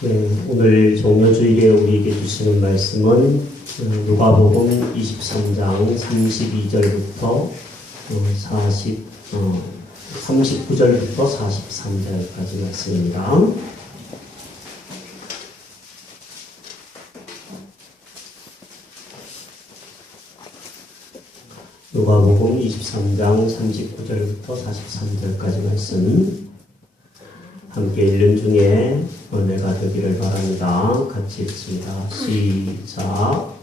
네, 오늘 종료주일에 우리에게 주시는 말씀은 누가복음 23장 32절부터 39절부터 43절까지 말씀입니다. 누가복음 23장 39절부터 43절까지 말씀 함께 읽는 중에 은혜가 되기를 바랍니다. 같이 읽습니다. 시작.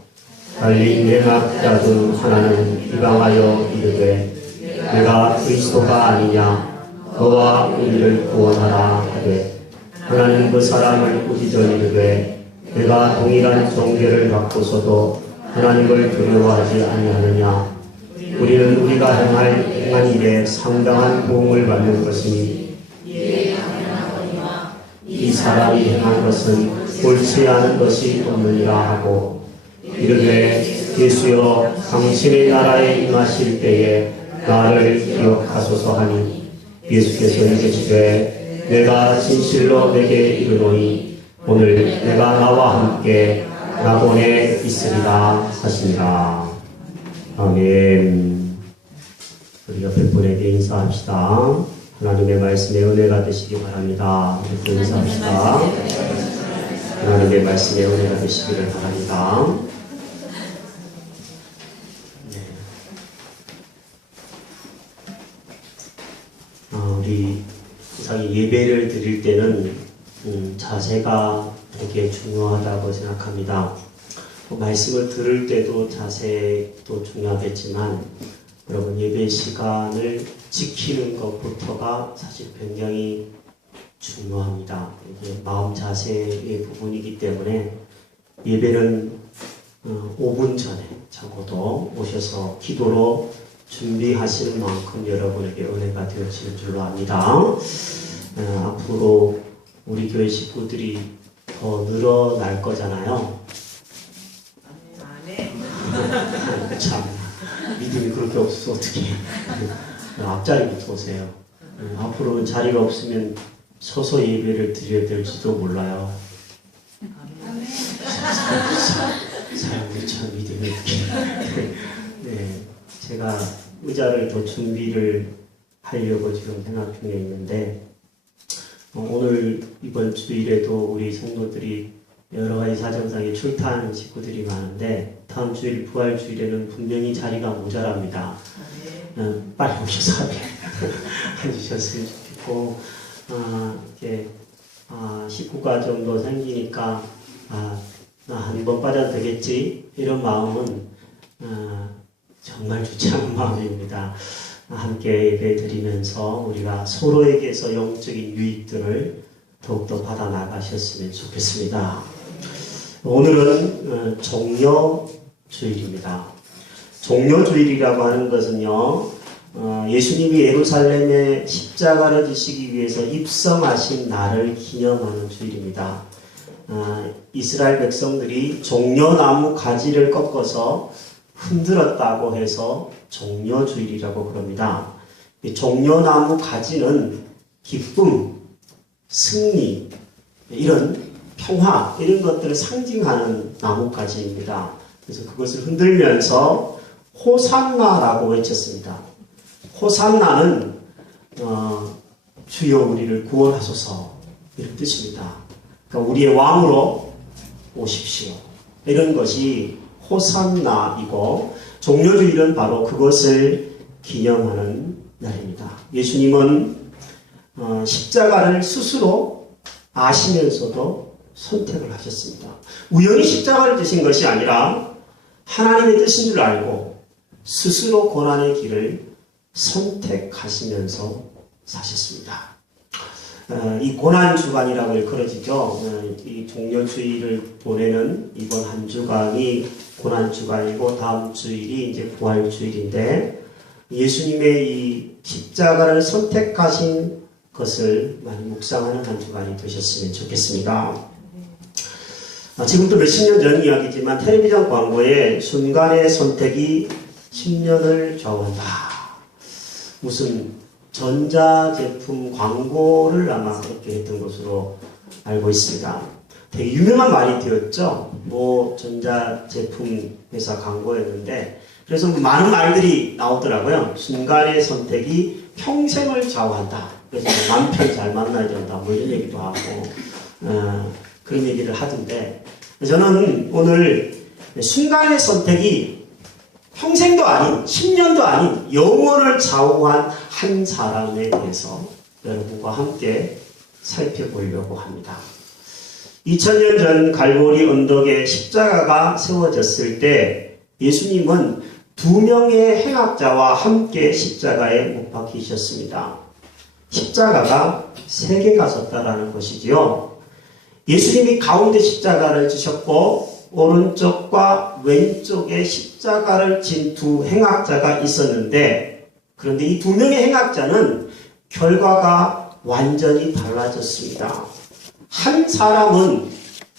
갈릴리 낙자 중 하나는 비방하여 이르되 내가 그리스도가 아니냐 너와 우리를 구원하라 하되 하나는 그 사람을 꾸짖어 이르되 내가 동일한 종교를 갖고서도 하나님을 두려워하지 아니하느냐 우리는 우리가 행한 일에 상당한 보응을 받는 것이니 이 사람이 행한 것은 옳지 않은 것이 없느니라 하고 이르되 예수여 당신의 나라에 임하실 때에 나를 기억하소서 하니 예수께서 이르시되 내가 진실로 내게 이르노니 오늘 내가 나와 함께 낙원에 있으리라 하시니라. 아멘. 우리 옆에 분에게 인사합시다. 하나님의 말씀에 은혜가 되시기 바랍니다. 이렇게 인사합시다. 하나님의 말씀에 은혜가 되시기를 바랍니다. 네. 우리 이상 예배를 드릴 때는 자세가 되게 중요하다고 생각합니다. 말씀을 들을 때도 자세도 중요하겠지만 여러분 예배 시간을 지키는 것부터가 사실 굉장히 중요합니다. 이게 마음 자세의 부분이기 때문에 예배는 5분 전에 적어도 오셔서 기도로 준비하시는 만큼 여러분에게 은혜가 되어질 줄로 압니다. 앞으로 우리 교회 식구들이 더 늘어날 거잖아요. 참 믿음이 그렇게 없어서 어떻게 앞자리부터 오세요. 앞으로는 자리가 없으면 서서 예배를 드려야 될지도 몰라요. 사람들이 참 믿음이 네, 제가 의자를 더 준비를 하려고 지금 생각 중에 있는데 오늘 이번 주일에도 우리 성도들이 여러 가지 사정상에 출타한 식구들이 많은데 다음 주일 부활 주일에는 분명히 자리가 모자랍니다. 빨리 오셔서 해주셨으면 좋겠고 이렇게 식구가 좀 더 생기니까 나 한 번 빠져도 되겠지 이런 마음은 정말 좋지 않은 마음입니다. 함께 예배 드리면서 우리가 서로에게서 영적인 유익들을 더욱더 받아 나가셨으면 좋겠습니다. 오늘은 종려주일입니다. 종려주일이라고 하는 것은요, 예수님이 예루살렘에 십자가를 지시기 위해서 입성하신 날을 기념하는 주일입니다. 이스라엘 백성들이 종려나무 가지를 꺾어서 흔들었다고 해서 종려주일이라고 그럽니다. 이 종려나무 가지는 기쁨, 승리, 이런 평화, 이런 것들을 상징하는 나뭇가지입니다. 그래서 그것을 흔들면서 호산나라고 외쳤습니다. 호산나는 주여 우리를 구원하소서 이런 뜻입니다. 그러니까 우리의 왕으로 오십시오. 이런 것이 호산나이고 종려주일은 바로 그것을 기념하는 날입니다. 예수님은 십자가를 스스로 아시면서도 선택을 하셨습니다. 우연히 십자가를 지신 것이 아니라 하나님의 뜻인 줄 알고 스스로 고난의 길을 선택하시면서 사셨습니다. 이 고난주간이라고 일컬어지죠. 이 종려주일을 보내는 이번 한 주간이 고난주간이고 다음 주일이 이제 부활주일인데 예수님의 이 십자가를 선택하신 것을 많이 묵상하는 한 주간이 되셨으면 좋겠습니다. 지금부터 몇십 년 전 이야기지만 텔레비전 광고에 순간의 선택이 10년을 좌우한다. 무슨 전자제품 광고를 아마 그렇게 했던 것으로 알고 있습니다. 되게 유명한 말이 되었죠. 뭐 전자제품 회사 광고였는데 그래서 많은 말들이 나오더라고요. 순간의 선택이 평생을 좌우한다. 그래서 남편 잘 만나야 된다. 뭐 이런 얘기도 하고 그런 얘기를 하던데 저는 오늘 순간의 선택이 평생도 아닌 10년도 아닌 영원을 좌우한 한 사람에 대해서 여러분과 함께 살펴보려고 합니다. 2000년 전 갈보리 언덕에 십자가가 세워졌을 때 예수님은 2명의 행악자와 함께 십자가에 못 박히셨습니다. 십자가가 3개가 섰다라는 것이지요. 예수님이 가운데 십자가를 지셨고 오른쪽과 왼쪽에 십자가를 진 2 행악자가 있었는데 그런데 이 2명의 행악자는 결과가 완전히 달라졌습니다. 한 사람은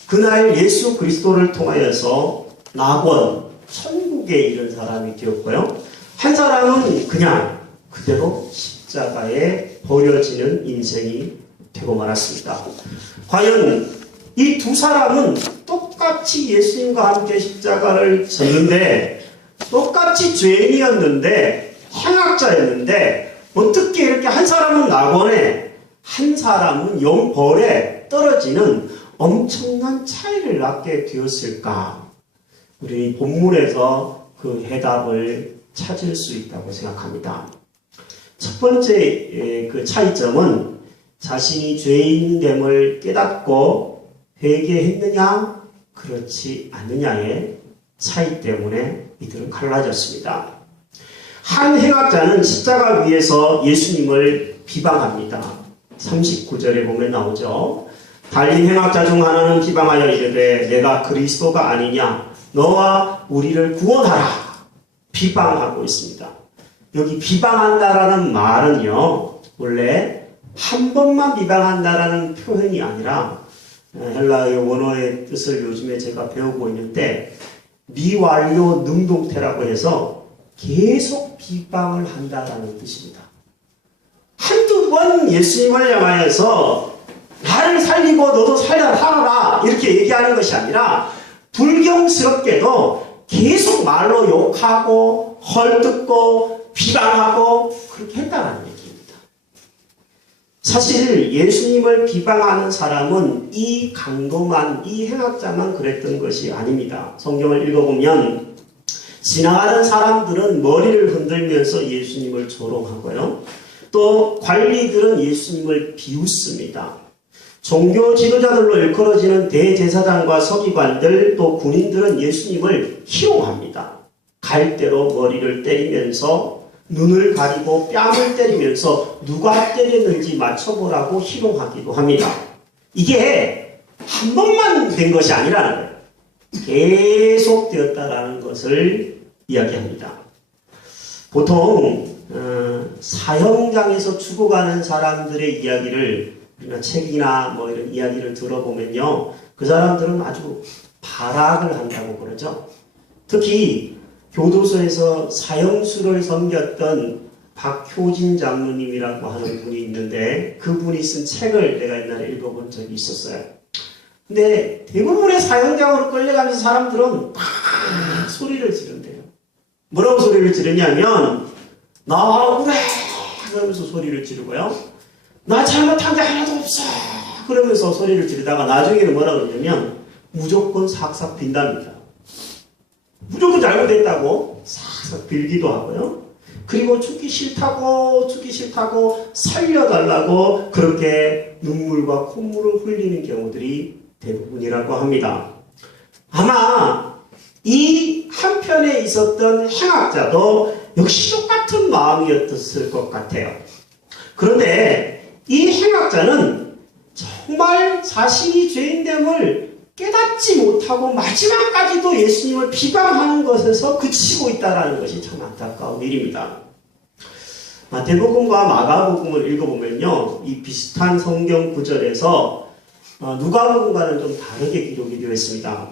그날 예수 그리스도를 통하여서 낙원, 천국에 이른 사람이 되었고요. 한 사람은 그냥 그대로 십자가에 버려지는 인생이 되고 말았습니다. 과연 이 2 사람은 똑같이 예수님과 함께 십자가를 졌는데 똑같이 죄인이었는데 행악자였는데 어떻게 이렇게 한 사람은 낙원에 한 사람은 영벌에 떨어지는 엄청난 차이를 낳게 되었을까? 우리 본문에서 그 해답을 찾을 수 있다고 생각합니다. 첫 번째 그 차이점은 자신이 죄인됨을 깨닫고 회개했느냐 그렇지 않느냐의 차이 때문에 이들은 갈라졌습니다. 한 행악자는 십자가 위에서 예수님을 비방합니다. 39절에 보면 나오죠. 달린 행악자 중 하나는 비방하여 이르되 내가 그리스도가 아니냐 너와 우리를 구원하라 비방하고 있습니다. 여기 비방한다라는 말은요 원래 한 번만 비방한다라는 표현이 아니라 헬라의 원어의 뜻을 요즘에 제가 배우고 있는데 미완료 능동태라고 해서 계속 비방을 한다라는 뜻입니다. 한두 번 예수님을 향하여서 나를 살리고 너도 살아라 이렇게 얘기하는 것이 아니라 불경스럽게도 계속 말로 욕하고 헐뜯고 비방하고 그렇게 했다는 얘기입니다. 사실 예수님을 비방하는 사람은 이 강도만 이 행악자만 그랬던 것이 아닙니다. 성경을 읽어보면 지나가는 사람들은 머리를 흔들면서 예수님을 조롱하고요. 또 관리들은 예수님을 비웃습니다. 종교 지도자들로 일컬어지는 대제사장과 서기관들 또 군인들은 예수님을 희롱합니다. 갈대로 머리를 때리면서 눈을 가리고 뺨을 때리면서 누가 때렸는지 맞춰보라고 희롱하기도 합니다. 이게 한 번만 된 것이 아니라는 거예요. 계속 되었다라는 것을 이야기합니다. 보통 사형장에서 죽어가는 사람들의 이야기를 우리가 책이나 뭐 이런 이야기를 들어보면요, 그 사람들은 아주 발악을 한다고 그러죠. 특히 교도소에서 사형수를 섬겼던 박효진 장로님이라고 하는 분이 있는데 그분이 쓴 책을 내가 옛날에 읽어본 적이 있었어요. 근데 대부분의 사형장으로 끌려가면서 사람들은 막 소리를 지른대요. 뭐라고 소리를 지르냐면 나 억울해 그러면서 소리를 지르고요. 나 잘못한 게 하나도 없어 그러면서 소리를 지르다가 나중에는 뭐라고 그러냐면 무조건 삭삭 빈답니다. 무조건 잘못했다고 삭삭 빌기도 하고요. 그리고 죽기 싫다고 살려달라고 그렇게 눈물과 콧물을 흘리는 경우들이 대부분이라고 합니다. 아마 이 한편에 있었던 행악자도 역시 똑같은 마음이었을 것 같아요. 그런데 이 행악자는 정말 자신이 죄인됨을 깨닫지 못하고 마지막까지도 예수님을 비방하는 것에서 그치고 있다는 것이 참 안타까운 일입니다. 마태복음과 마가복음을 읽어보면요, 이 비슷한 성경 구절에서 누가복음과는 좀 다르게 기록이 되어 있습니다.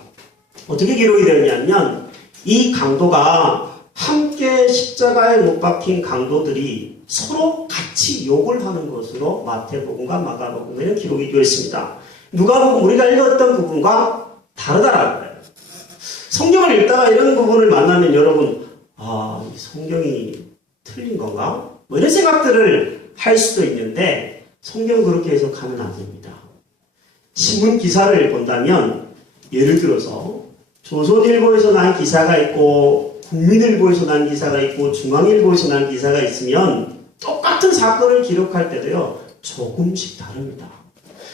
어떻게 기록이 되었냐면 이 강도가 함께 십자가에 못 박힌 강도들이 서로 같이 욕을 하는 것으로 마태복음과 마가복음에는 기록이 되어 있습니다. 누가복음 우리가 읽었던 부분과 다르다라는 거예요. 성경을 읽다가 이런 부분을 만나면 여러분, 이 성경이 틀린 건가? 뭐 이런 생각들을 할 수도 있는데 성경은 그렇게 해석하면 안 됩니다. 신문 기사를 본다면 예를 들어서 조선일보에서 난 기사가 있고 국민일보에서 난 기사가 있고 중앙일보에서 난 기사가 있으면 똑같은 사건을 기록할 때도요 조금씩 다릅니다.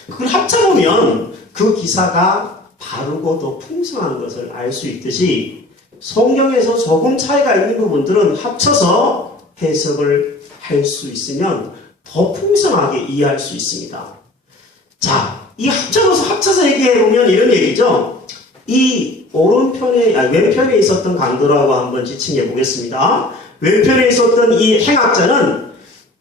그걸 합쳐보면 그 기사가 바르고 더 풍성한 것을 알 수 있듯이 성경에서 조금 차이가 있는 부분들은 합쳐서 해석을 할 수 있으면 더 풍성하게 이해할 수 있습니다. 자, 이 합쳐서 얘기해보면 이런 얘기죠. 이 왼편에 있었던 강도라고 한번 지칭해 보겠습니다. 왼편에 있었던 이 행악자는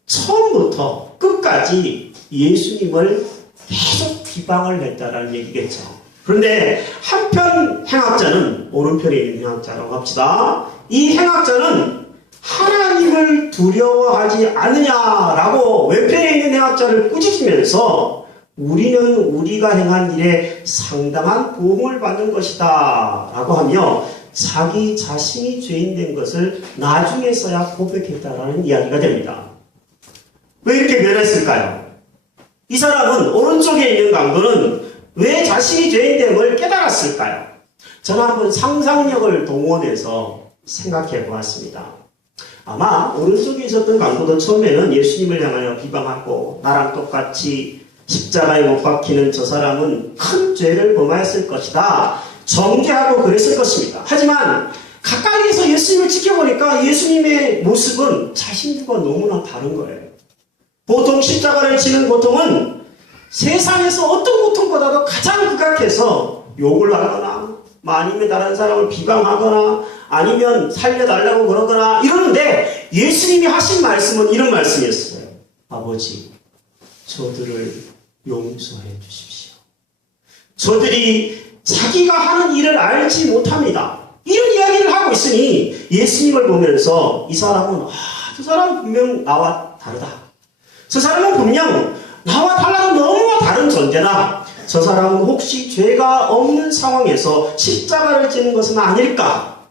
처음부터 끝까지 예수님을 계속 비방을 했다라는 얘기겠죠. 그런데 한편 행악자는, 오른편에 있는 행악자라고 합시다. 이 행악자는 하나님을 두려워하지 않느냐라고 왼편에 있는 행악자를 꾸짖으면서 우리는 우리가 행한 일에 상당한 보응을 받는 것이다 라고 하며 자기 자신이 죄인된 것을 나중에서야 고백했다라는 이야기가 됩니다. 왜 이렇게 변했을까요? 이 사람은, 오른쪽에 있는 강도는 왜 자신이 죄인됨을 깨달았을까요? 저는 한번 상상력을 동원해서 생각해 보았습니다. 아마 오른쪽에 있었던 강도도 처음에는 예수님을 향하여 비방하고 나랑 똑같이 십자가에 못 박히는 저 사람은 큰 죄를 범하였을 것이다 정죄하고 그랬을 것입니다. 하지만 가까이에서 예수님을 지켜보니까 예수님의 모습은 자신들과 너무나 다른 거예요. 보통 십자가를 지는 고통은 세상에서 어떤 고통보다도 가장 극악해서 욕을 하거나 아니면 다른 사람을 비방하거나 아니면 살려달라고 그러거나 이러는데 예수님이 하신 말씀은 이런 말씀이었어요. 아버지, 저들을 용서해 주십시오. 저들이 자기가 하는 일을 알지 못합니다. 이런 이야기를 하고 있으니 예수님을 보면서 이 사람은 저 사람은 분명 나와 다르다. 저 사람은 분명 나와 달라도 너무나 다른 존재다. 저 사람은 혹시 죄가 없는 상황에서 십자가를 지는 것은 아닐까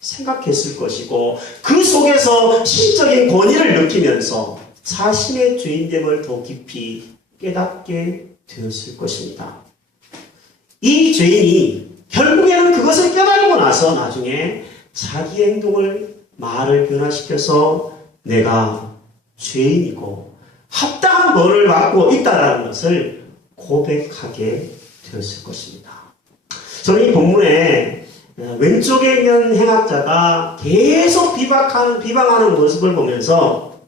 생각했을 것이고 그 속에서 신적인 권위를 느끼면서 자신의 죄인됨을 더 깊이 깨닫게 되었을 것입니다. 이 죄인이 결국에는 그것을 깨달고 나서 나중에 자기 행동을 말을 변화시켜서 내가 죄인이고 합당한 벌을 받고 있다는 것을 고백하게 되었을 것입니다. 저는 이 본문에 왼쪽에 있는 행악자가 계속 비방하는 모습을 보면서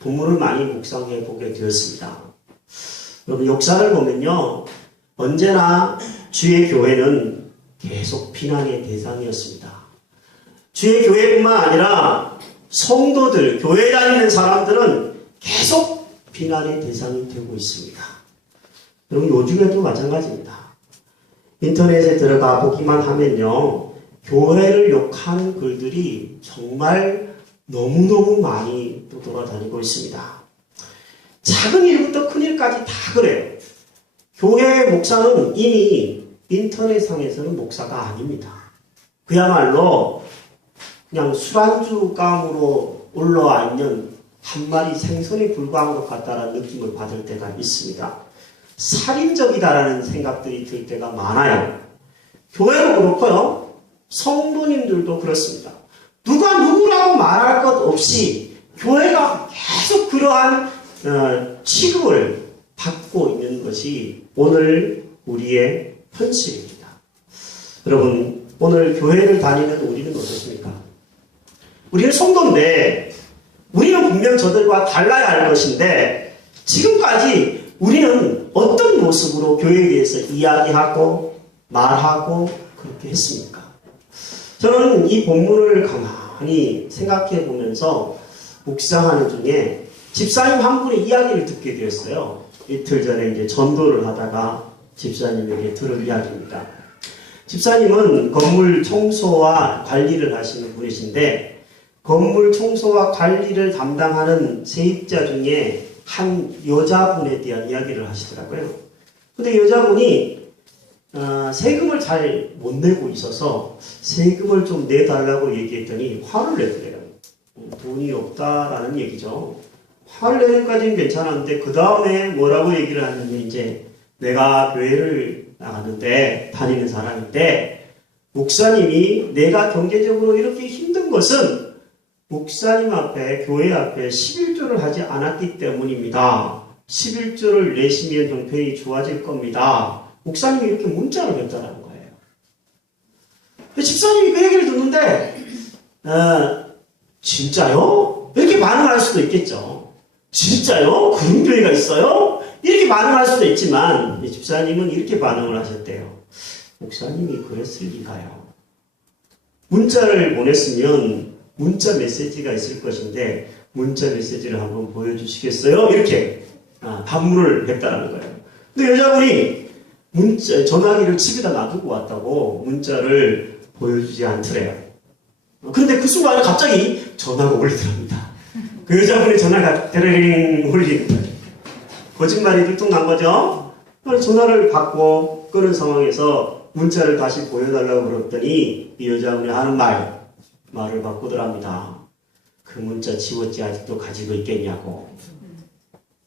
본문을 많이 묵상해 보게 되었습니다. 여러분, 역사를 보면요, 언제나 주의 교회는 계속 비난의 대상이었습니다. 주의 교회뿐만 아니라 성도들, 교회 다니는 사람들은 계속 비난의 대상이 되고 있습니다. 여러분, 요즘에도 마찬가지입니다. 인터넷에 들어가 보기만 하면요, 교회를 욕하는 글들이 정말 너무너무 많이 또 돌아다니고 있습니다. 작은 일부터 큰 일까지 다 그래요. 교회 목사는 이미 인터넷상에서는 목사가 아닙니다. 그야말로 그냥 술안주감으로 올라와 있는 한 마리 생선에 불과한 것 같다는 느낌을 받을 때가 있습니다. 살인적이다라는 생각들이 들 때가 많아요. 교회도 그렇고요. 성도님들도 그렇습니다. 누가 누구라고 말할 것 없이 교회가 계속 그러한 취급을 받고 있는 것이 오늘 우리의 현실입니다. 여러분, 오늘 교회를 다니는 우리는 어떻습니까? 우리는 성도인데 우리는 분명 저들과 달라야 할 것인데 지금까지 우리는 어떤 모습으로 교회에 대해서 이야기하고 말하고 그렇게 했습니까? 저는 이 본문을 가만히 생각해 보면서 묵상하는 중에 집사님 한 분의 이야기를 듣게 되었어요. 이틀 전에 이제 전도를 하다가 집사님에게 들을 이야기입니다. 집사님은 건물 청소와 관리를 하시는 분이신데 건물 청소와 관리를 담당하는 세입자 중에 한 여자분에 대한 이야기를 하시더라고요. 근데 여자분이 세금을 잘 못 내고 있어서 세금을 좀 내달라고 얘기했더니 화를 내더래요. 돈이 없다라는 얘기죠. 화를 내는 까지는 괜찮았는데 그 다음에 뭐라고 얘기를 하냐면 이제 내가 교회를 나가는데 다니는 사람인데 목사님이 내가 경제적으로 이렇게 힘든 것은 목사님 앞에 교회 앞에 11조를 하지 않았기 때문입니다. 11조를 내시면 형편이 좋아질 겁니다. 목사님이 이렇게 문자를 냈다는 거예요. 집사님이 그 얘기를 듣는데 진짜요? 이렇게 반응할 수도 있겠죠. 진짜요? 그런 교회가 있어요? 이렇게 반응할 수도 있지만 집사님은 이렇게 반응을 하셨대요. 목사님이 그랬을 리가요. 문자를 보냈으면 문자 메시지가 있을 것인데 문자 메시지를 한번 보여주시겠어요? 이렇게 반문을 했다는 거예요. 근데 여자분이 전화기를 집에다 놔두고 왔다고 문자를 보여주지 않더래요. 그런데 그 순간에 갑자기 전화가 울리더랍니다. 그 여자분의 전화가 데레링 울리는 거예요. 거짓말이 들통난 거죠. 전화를 받고 끊은 상황에서 문자를 다시 보여달라고 그랬더니 이 여자분이 하는 말을 바꾸더랍니다. 그 문자 지웠지 아직도 가지고 있겠냐고.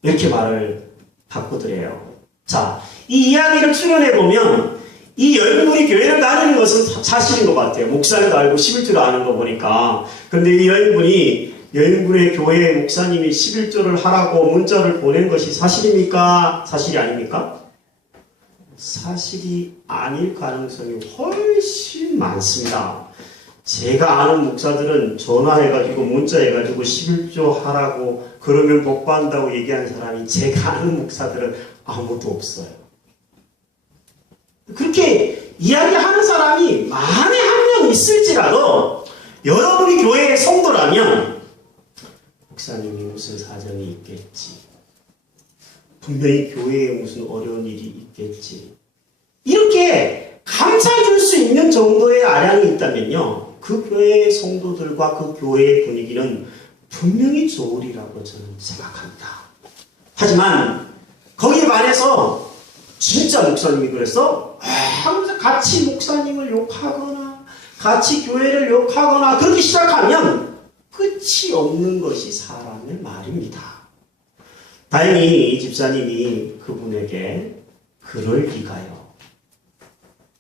이렇게 말을 바꾸더래요. 자, 이 이야기를 추론해보면 이 여인분이 교회를 다니는 것은 사실인 것 같아요. 목사님도 알고 11조를 아는 거 보니까. 근데 이 여인분의 교회 목사님이 11조를 하라고 문자를 보낸 것이 사실입니까? 사실이 아닙니까? 사실이 아닐 가능성이 훨씬 많습니다. 제가 아는 목사들은 전화해가지고 문자해가지고 11조 하라고 그러면 복 받는다고 얘기하는 사람이 제가 아는 목사들은 아무도 없어요. 그렇게 이야기하는 사람이 만에 한 명 있을지라도 여러분이 교회의 성도라면 목사님이 무슨 사정이 있겠지. 분명히 교회에 무슨 어려운 일이 있겠지. 이렇게 감싸 줄 수 있는 정도의 아량이 있다면요. 그 교회의 성도들과 그 교회의 분위기는 분명히 좋으리라고 저는 생각합니다. 하지만 거기에 반해서 진짜 목사님이 그랬어? 하면서 같이 목사님을 욕하거나 같이 교회를 욕하거나 그렇게 시작하면 끝이 없는 것이 사람의 말입니다. 다행히 이 집사님이 그분에게 그럴 리가요.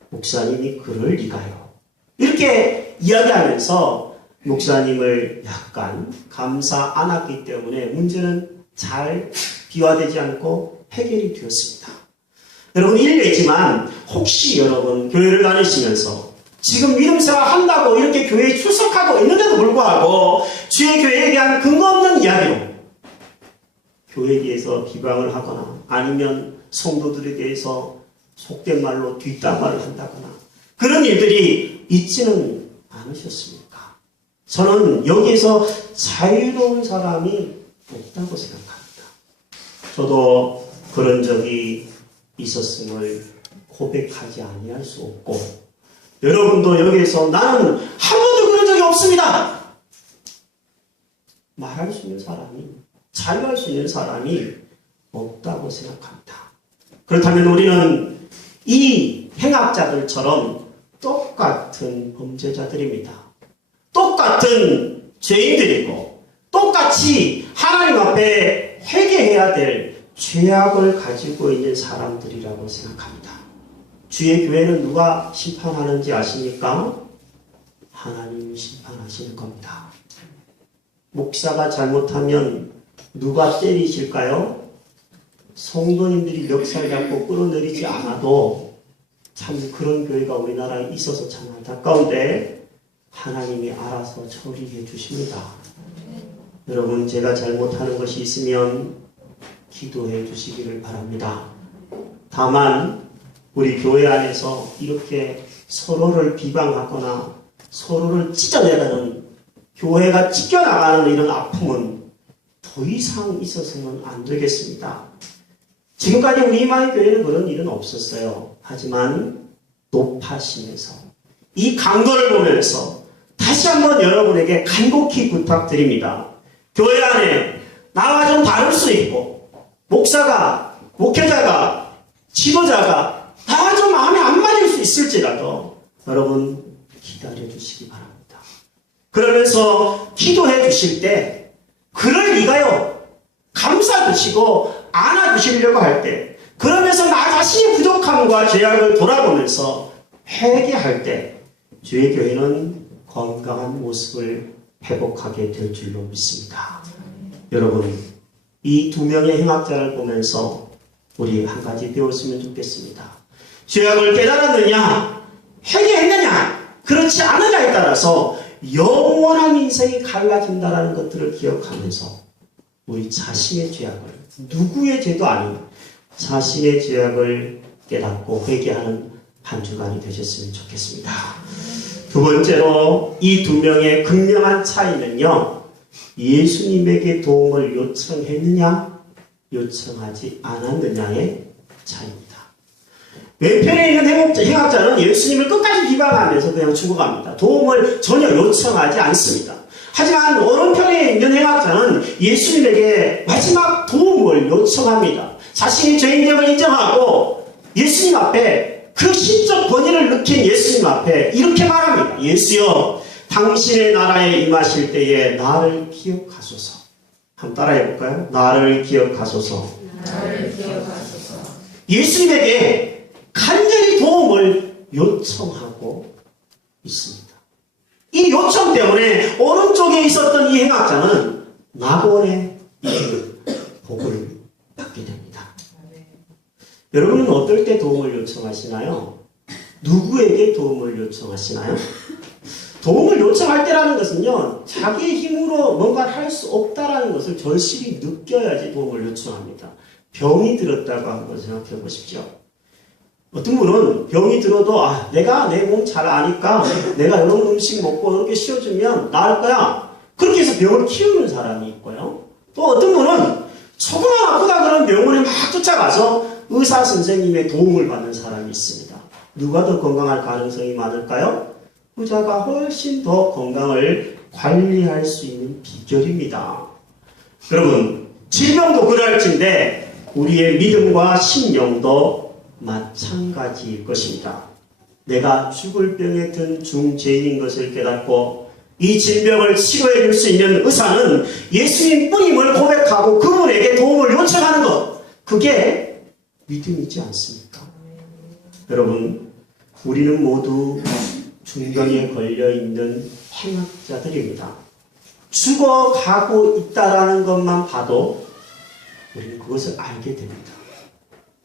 목사님이 그럴 리가요. 이렇게 이야기하면서 목사님을 약간 감싸 안았기 때문에 문제는 잘 비화되지 않고 해결이 되었습니다. 여러분 일례지만 혹시 여러분 교회를 다니시면서 지금 믿음생활 한다고 이렇게 교회에 출석하고 있는데도 불구하고 주의 교회에 대한 근거 없는 이야기로 교회에 대해서 비방을 하거나 아니면 성도들에 대해서 속된 말로 뒷담화를 한다거나 그런 일들이 있지는 않으셨습니까? 저는 여기에서 자유로운 사람이 없다고 생각합니다. 저도 그런 적이 있었음을 고백하지 아니할 수 없고 여러분도 여기에서 나는 한 번도 그런 적이 없습니다. 말할 수 있는 사람이 자유할 수 있는 사람이 없다고 생각합니다. 그렇다면 우리는 이 행악자들처럼 똑같은 범죄자들입니다. 똑같은 죄인들이고 똑같이 하나님 앞에 회개해야 될 죄악을 가지고 있는 사람들이라고 생각합니다. 주의 교회는 누가 심판하는지 아십니까? 하나님이 심판하시는 겁니다. 목사가 잘못하면 누가 때리실까요? 성도님들이 멱살 잡고 끌어내리지 않아도 참 그런 교회가 우리나라에 있어서 참 안타까운데 하나님이 알아서 처리해 주십니다. 여러분 제가 잘못하는 것이 있으면 기도해 주시기를 바랍니다. 다만 우리 교회 안에서 이렇게 서로를 비방하거나 서로를 찢어내라는 교회가 찢겨나가는 이런 아픔은 더 이상 있어서는 안 되겠습니다. 지금까지 우리 희망의 교회는 그런 일은 없었어요. 하지만 높아시면서 이 강도를 보면서 다시 한번 여러분에게 간곡히 부탁드립니다. 교회 안에 나와 좀 다를 수 있고 목사가 목회자가 지도자가 좀 마음에 안 맞을 수 있을지라도 여러분 기다려 주시기 바랍니다. 그러면서 기도해 주실 때 그를 위하여 감싸 주시고 안아 주시려고 할 때, 그러면서 나 자신의 부족함과 죄악을 돌아보면서 회개할 때 주의 교회는 건강한 모습을 회복하게 될 줄로 믿습니다. 여러분, 이 두 명의 행악자를 보면서 우리 한 가지 배웠으면 좋겠습니다. 죄악을 깨달았느냐, 회개했느냐, 그렇지 않느냐에 따라서 영원한 인생이 갈라진다는 것들을 기억하면서 우리 자신의 죄악을, 누구의 죄도 아닌 자신의 죄악을 깨닫고 회개하는 한 주간이 되셨으면 좋겠습니다. 두 번째로 이 두 명의 극명한 차이는요, 예수님에게 도움을 요청했느냐 요청하지 않았느냐의 차이입니다. 왼편에 있는 행악자는 예수님을 끝까지 비방하면서 그냥 죽어갑니다. 도움을 전혀 요청하지 않습니다. 하지만 오른편에 있는 행악자는 예수님에게 마지막 도움을 요청합니다. 자신이 죄인됨을 인정하고 예수님 앞에 그 신적 권위를 느낀 예수님 앞에 이렇게 말합니다. 예수여, 당신의 나라에 임하실 때에 나를 기억하소서. 한번 따라해 볼까요? 나를 기억하소서. 나를 기억하소서. 예수님에게 간절히 도움을 요청하고 있습니다. 이 요청 때문에 오른쪽에 있었던 이 행악자는 낙원의 복을 받게 됩니다. 여러분은 어떨 때 도움을 요청하시나요? 누구에게 도움을 요청하시나요? 도움을 요청할 때라는 것은요, 자기의 힘으로 뭔가 할 수 없다라는 것을 절실히 느껴야지 도움을 요청합니다. 병이 들었다고 한번 생각해 보십시오. 어떤 분은 병이 들어도 내가 내 몸 잘 아니까 내가 이런 음식 먹고 이렇게 쉬어주면 나을 거야. 그렇게 해서 병을 키우는 사람이 있고요. 또 어떤 분은 조금만 아프다 그러면 병원에 막 쫓아가서 의사 선생님의 도움을 받는 사람이 있습니다. 누가 더 건강할 가능성이 많을까요? 의사가 훨씬 더 건강을 관리할 수 있는 비결입니다. 여러분, 질병도 그럴진데 우리의 믿음과 신령도 마찬가지일 것입니다. 내가 죽을 병에 든 중죄인인 것을 깨닫고 이 질병을 치료해 줄 수 있는 의사는 예수님 뿐임을 고백하고 그분에게 도움을 요청하는 것, 그게 믿음이지 않습니까? 여러분, 우리는 모두 중병에 걸려있는 행악자들입니다. 죽어가고 있다라는 것만 봐도 우리는 그것을 알게 됩니다.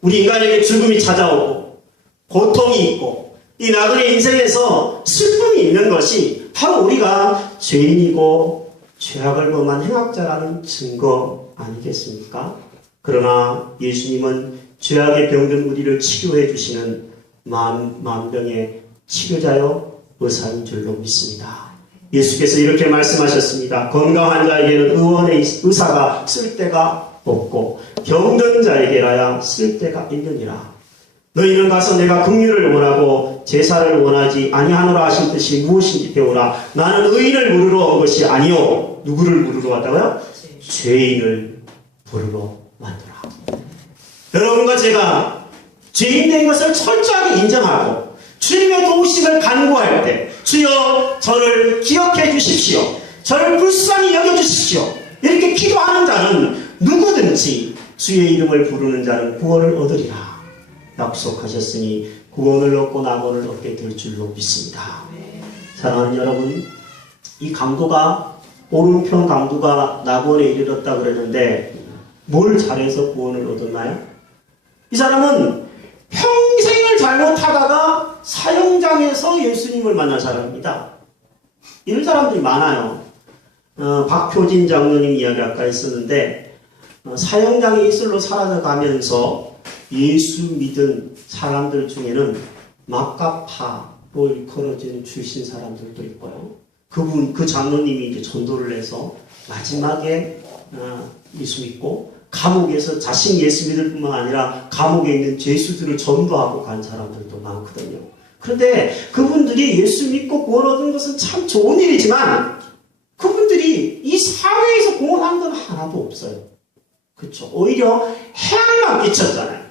우리 인간에게 죽음이 찾아오고 고통이 있고 이 나그네 인생에서 슬픔이 있는 것이 바로 우리가 죄인이고 죄악을 범한 행악자라는 증거 아니겠습니까? 그러나 예수님은 죄악에 병든 우리를 치료해 주시는 만병의 치료자요 의사인 줄로 믿습니다. 예수께서 이렇게 말씀하셨습니다. 건강한 자에게는 의원의 의사가 쓸데가 없고 병든 자에게라야 쓸데가 있느니라. 너희는 가서 내가 긍휼을 원하고 제사를 원하지 아니하노라 하신 뜻이 무엇인지 배우라. 나는 의인을 부르러 온 것이 아니요. 누구를 부르러 왔다고요? 죄인을 부르러 왔노라. 여러분과 제가 죄인 된 것을 철저하게 인정하고 주님의 도우심을 간구할 때 주여 저를 기억해 주십시오. 저를 불쌍히 여겨주십시오. 이렇게 기도하는 자는 누구든지 주의 이름을 부르는 자는 구원을 얻으리라 약속하셨으니 구원을 얻고 낙원을 얻게 될 줄로 믿습니다. 사랑하는 여러분, 이 강도가 오른편 강도가 낙원에 이르렀다 그러는데 뭘 잘해서 구원을 얻었나요? 이 사람은 평생을 잘못하다가 사형장에서 예수님을 만난 사람입니다. 이런 사람들이 많아요. 박효진 장로님 이야기 아까 있었는데 사형장에 이슬로 사라져가면서 예수 믿은 사람들 중에는 막가파로 일컬어지는 출신 사람들도 있고요. 그 장로님이 이제 전도를 해서 마지막에 예수 믿고 감옥에서 자신 예수 믿을 뿐만 아니라 감옥에 있는 죄수들을 전도하고 간 사람들도 많거든요. 그런데 그분들이 예수 믿고 구원 얻은 것은 참 좋은 일이지만 그분들이 이 사회에서 공헌한 건 하나도 없어요. 그렇죠? 오히려 해악만 끼쳤잖아요.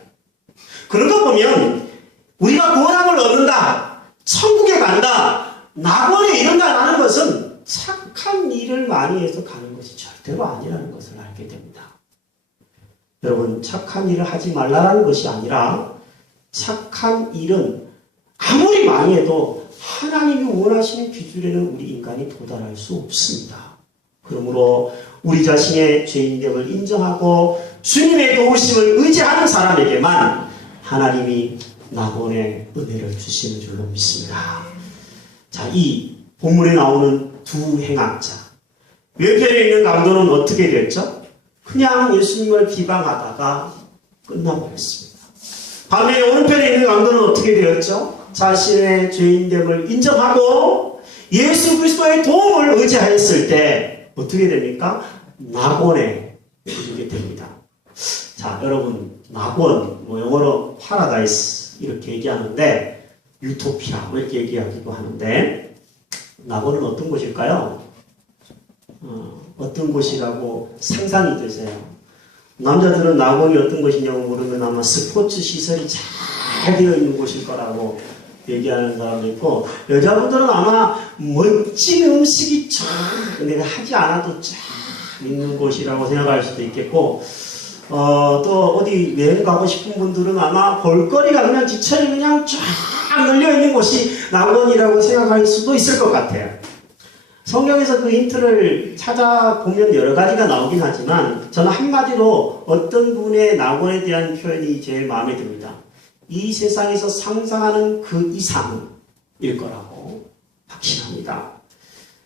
그런 거 보면 우리가 구원함을 얻는다, 천국에 간다, 낙원에 이른다라는 것은 착한 일을 많이 해서 가는 것이 절대로 아니라는 것을 알게 됩니다. 여러분, 착한 일을 하지 말라라는 것이 아니라 착한 일은 아무리 많이 해도 하나님이 원하시는 기준에는 우리 인간이 도달할 수 없습니다. 그러므로 우리 자신의 죄인됨을 인정하고 주님의 도우심을 의지하는 사람에게만 하나님이 낙원의 은혜를 주시는 줄로 믿습니다. 자, 이 본문에 나오는 두 행악자, 왼편에 있는 강도는 어떻게 됐죠? 그냥 예수님을 비방하다가 끝나버렸습니다. 반면에 오른편에 있는 강도는 어떻게 되었죠? 자신의 죄인됨을 인정하고 예수 그리스도의 도움을 의지하였을 때 어떻게 됩니까? 낙원에 이르게 됩니다. 자, 여러분, 낙원, 영어로 파라다이스 이렇게 얘기하는데 유토피아 이렇게 얘기하기도 하는데 낙원은 어떤 곳일까요? 어떤 곳이라고 상상이 되세요? 남자들은 낙원이 어떤 곳이냐고 물으면 아마 스포츠 시설이 잘 되어 있는 곳일 거라고 얘기하는 사람도 있고, 여자분들은 아마 멋진 음식이 쫙 내가 하지 않아도 쫙 있는 곳이라고 생각할 수도 있겠고, 또 어디 여행 가고 싶은 분들은 아마 볼거리가 그냥 지천이 그냥 쫙 널려 있는 곳이 낙원이라고 생각할 수도 있을 것 같아요. 성경에서 그 힌트를 찾아보면 여러 가지가 나오긴 하지만 저는 한마디로 어떤 분의 낙원에 대한 표현이 제일 마음에 듭니다. 이 세상에서 상상하는 그 이상일 거라고 확신합니다.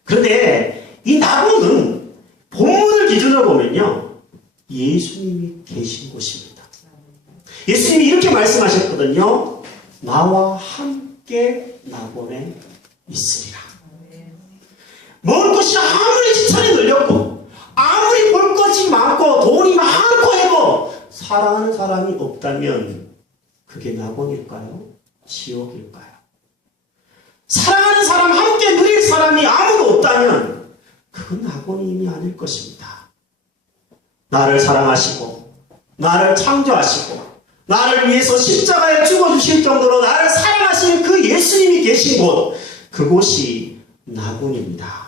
그런데 이 낙원은 본문을 기준으로 보면요, 예수님이 계신 곳입니다. 예수님이 이렇게 말씀하셨거든요. 나와 함께 낙원에 있으리라. 먹을 것이 아무리 지천에 널렸고 아무리 볼 것이 많고 돈이 많고 해도 사랑하는 사람이 없다면 그게 낙원일까요? 지옥일까요? 사랑하는 사람, 함께 누릴 사람이 아무도 없다면 그건 낙원이 이미 아닐 것입니다. 나를 사랑하시고 나를 창조하시고 나를 위해서 십자가에 죽어주실 정도로 나를 사랑하시는 그 예수님이 계신 곳, 그곳이 낙원입니다.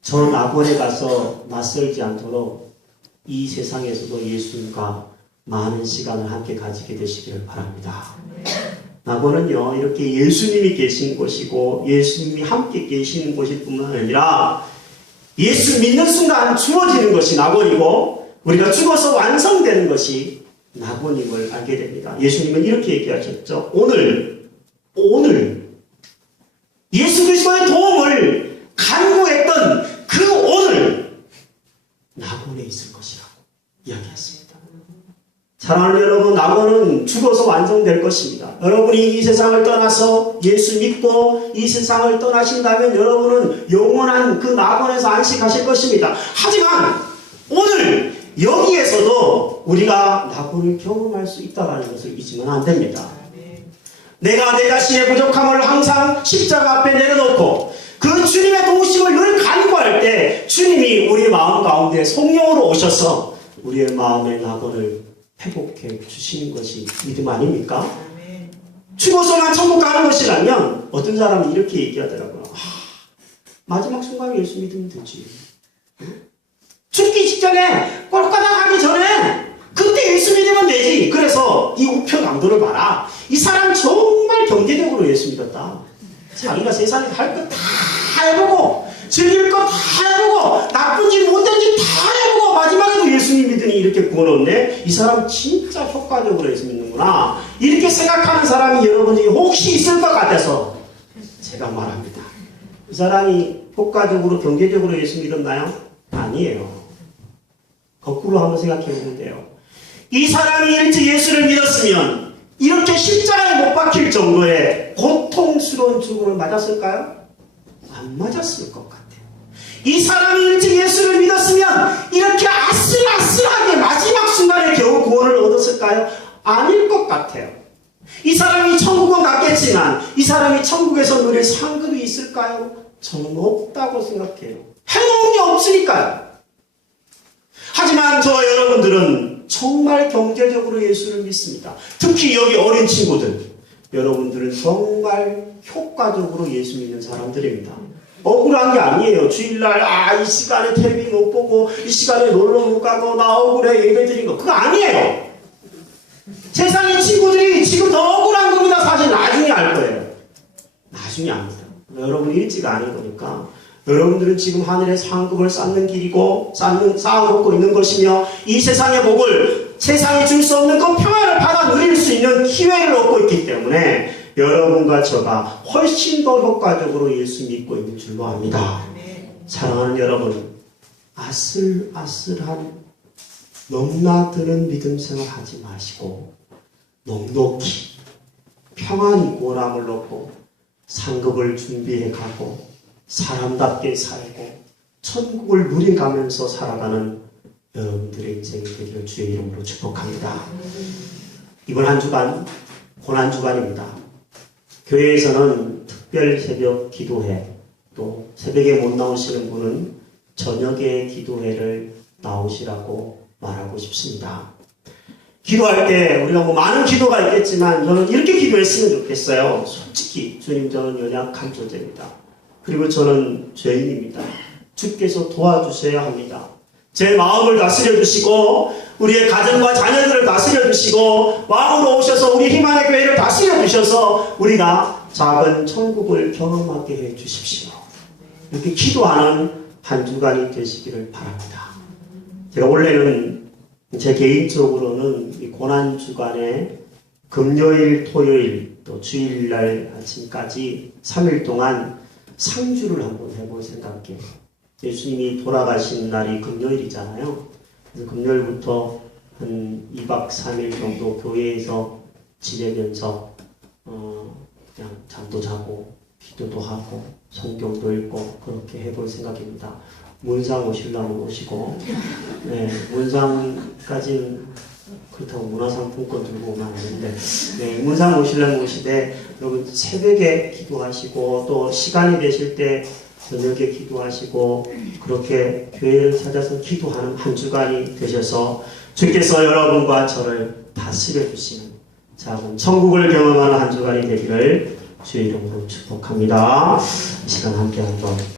저 낙원에 가서 낯설지 않도록 이 세상에서도 예수님과 많은 시간을 함께 가지게 되시기를 바랍니다. 낙원은요, 이렇게 예수님이 계신 곳이고 예수님이 함께 계시는 곳일 뿐만 아니라 예수 믿는 순간 주어지는 것이 낙원이고 우리가 죽어서 완성되는 것이 낙원임을 알게 됩니다. 예수님은 이렇게 얘기하셨죠. 오늘 예수 그리스도의 도움을 간구했던 그 오늘 낙원에 있을 것이라고 이야기했습니다. 사랑하는 여러분, 낙원은 죽어서 완성될 것입니다. 여러분이 이 세상을 떠나서 예수 믿고 이 세상을 떠나신다면 여러분은 영원한 그 낙원에서 안식하실 것입니다. 하지만 오늘 여기에서도 우리가 낙원을 경험할 수 있다는 것을 잊으면 안 됩니다. 내가 내 자신의 부족함을 항상 십자가 앞에 내려놓고 그 주님의 도우심을 늘 간구할 때 주님이 우리의 마음 가운데 성령으로 오셔서 우리의 마음의 낙원을 회복해 주시는 것이 믿음 아닙니까? 죽어서만 천국 가는 것이라면 어떤 사람은 이렇게 얘기하더라고요. 마지막 순간에 예수 믿으면 되지. 죽기 직전에 꼴까닥 하기 전에 그때 예수 믿으면 되지. 그래서 이 우표 강도를 봐라. 이 사람 정말 경제적으로 예수 믿었다. 자기가 세상에 할 것 다 해보고 즐길 것 다 해보고 나쁜지 못된지 다 해보고 마지막에도 예수님 믿으니 이렇게 구원없네. 이 사람 진짜 효과적으로 예수 믿는구나. 이렇게 생각하는 사람이 여러분 중에 혹시 있을 것 같아서 제가 말합니다. 이 사람이 효과적으로 경제적으로 예수 믿었나요? 아니에요. 거꾸로 한번 생각해 보면 돼요. 이 사람이 일찍 예수를 믿었으면 이렇게 십자가에 못 박힐 정도의 고통스러운 죽음을 맞았을까요? 안 맞았을 것 같아요. 이 사람이 일찍 예수를 믿었으면 이렇게 아슬아슬하게 마지막 순간에 겨우 구원을 얻었을까요? 아닐 것 같아요. 이 사람이 천국은 갔겠지만 이 사람이 천국에서 누릴 상급이 있을까요? 저는 없다고 생각해요. 해놓은 게 없으니까요. 하지만 저와 여러분들은 정말 경제적으로 예수를 믿습니다. 특히 여기 어린 친구들, 여러분들은 정말 효과적으로 예수 믿는 사람들입니다. 억울한 게 아니에요. 주일날 이 시간에 텔레비 못 보고 이 시간에 놀러 못 가고 나 억울해 예배 드린 거 그거 아니에요. 세상의 친구들이 지금 더 억울한 겁니다. 사실 나중에 알 거예요. 나중에 압니다. 여러분 일찍 아는 거니까 여러분들은 지금 하늘에서 황금을 쌓는 길이고 쌓아놓고 있는 것이며 이 세상의 복을 세상에 줄 수 없는 그 평안을 받아 누릴 수 있는 기회를 얻고 있기 때문에 여러분과 저가 훨씬 더 효과적으로 예수 믿고 있는 줄로 압니다. 사랑하는 여러분, 아슬아슬한 넘나드는 믿음 생활 하지 마시고 넉넉히 평안히 보람을 얻고 상급을 준비해 가고 사람답게 살고 천국을 누려가면서 살아가는 여러분들의 인생이 되기를 주의 이름으로 축복합니다. 이번 한 주간 고난주간입니다. 교회에서는 특별 새벽 기도회, 또 새벽에 못 나오시는 분은 저녁에 기도회를 나오시라고 말하고 싶습니다. 기도할 때 우리가 많은 기도가 있겠지만 저는 이렇게 기도했으면 좋겠어요. 솔직히 주님, 저는 연약한 존재입니다. 그리고 저는 죄인입니다. 주께서 도와주셔야 합니다. 제 마음을 다스려 주시고 우리의 가정과 자녀들을 다스려 주시고 왕으로 오셔서 우리 희망의 교회를 다스려 주셔서 우리가 작은 천국을 경험하게 해 주십시오. 이렇게 기도하는 한 주간이 되시기를 바랍니다. 제가 원래는 제 개인적으로는 이 고난주간에 금요일, 토요일, 또 주일날 아침까지 3일 동안 상주를 한번 해볼 생각이에요. 예수님이 돌아가신 날이 금요일이잖아요. 그래서 금요일부터 한 2박 3일 정도 교회에서 지내면서 그냥 잠도 자고 기도도 하고 성경도 읽고 그렇게 해볼 생각입니다. 문상 오시려면 오시고, 네, 문상까지는 그렇다고 문화상품권 들고 오면 안 되는데, 네, 문상 오시려면 오시되, 여러분 새벽에 기도하시고, 또 시간이 되실 때 저녁에 기도하시고, 그렇게 교회를 찾아서 기도하는 한 주간이 되셔서 주께서 여러분과 저를 다스려 주시는 작은 천국을 경험하는 한 주간이 되기를 주의 이름으로 축복합니다. 이 시간 함께 한번